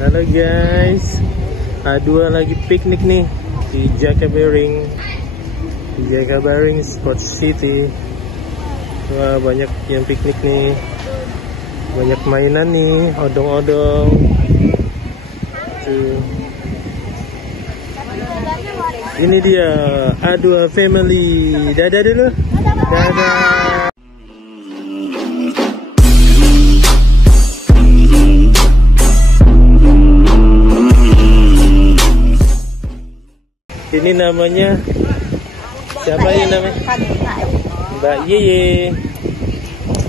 Halo guys, A2 lagi piknik nih di Jakabaring, Sport City. Wah, banyak yang piknik nih, banyak mainan nih, odong-odong. Tuh. Ini dia A2 Family. Dadah dulu. Dadah. Ini namanya siapa ini namanya? Mbak Yeye.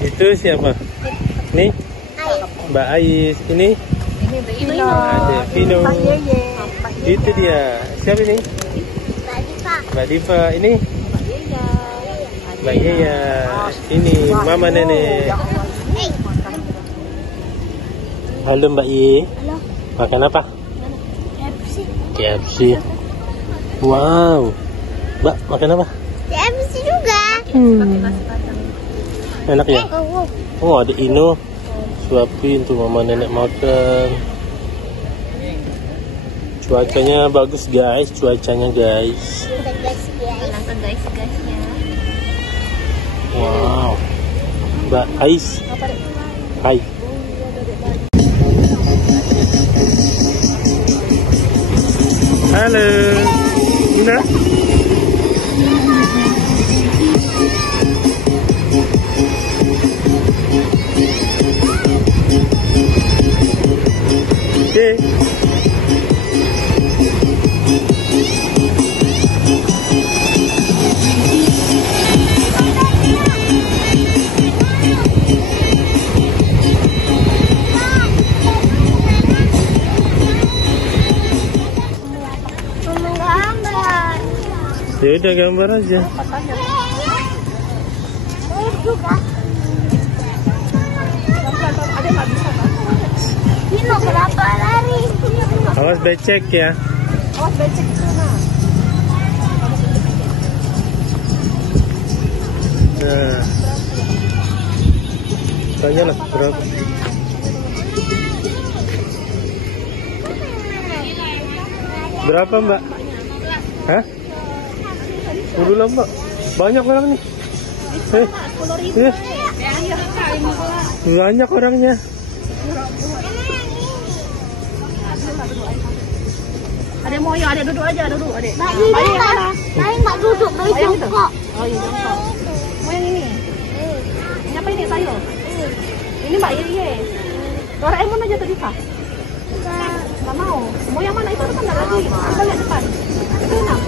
Itu siapa? Nih? Mbak Ais. Ini? Ada Vino. Itu dia. Siapa ini? Mbak Diva. Ini? Mbak Yaya. Ini Mama Nenek. Halo Mbak Yeye. Makan apa? KFC. Wow, Mbak makan apa? KFC juga. Enak ya? Oh, ada Ino. Suapin tuh Mama Nenek makan. Cuacanya bagus guys, cuacanya guys. Wow, Mbak Ais. Hai. Halo. Ina. Okay. Ya udah gambar aja. Ini berapa lari? Awas becek ya. Awas becek di sana. Nah, tanya lah berapa. Berapa Mbak? Hah? Dulu lah Mbak, banyak orang nih. Banyak orangnya. Ada mau ya, ada duduk aja, duduk adek. Saya nggak duduk, dari jongkok. Oh iya jongkok. Mau yang ini? Ini apa ini sayur? Ini Mbak Yeye. Doraemon aja tadi Pak. Nggak mau. Mau yang mana itu kan nggak lagi. Kita lihat depan. Itu enak.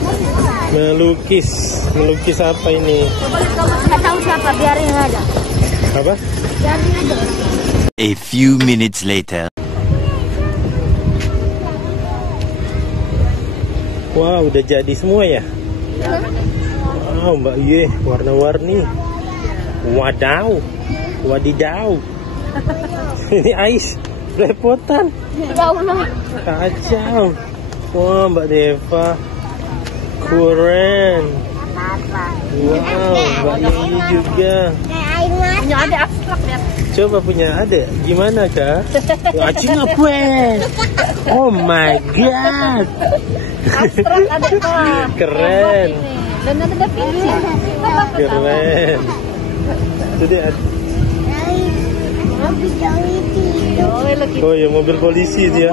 Melukis apa ini? Nggak tahu siapa, biarin aja. Apa? Biarin aja. A few minutes later. Wow, udah jadi semua ya? Wow, Mbak Ye, warna-warni. Wadaw, wadidaw. Ini Ais, repotan. Kacau. Wah, Mbak Deva, keren. Wow, Mbak Ye juga. Punya adik abstrak ya. Coba punya adik, gimana kak? Acing apa? Oh my god. Abstrak adik Pak. Keren. Dan ada pensil. Keren. Itu dia. Oh ya, mobil polisi dia.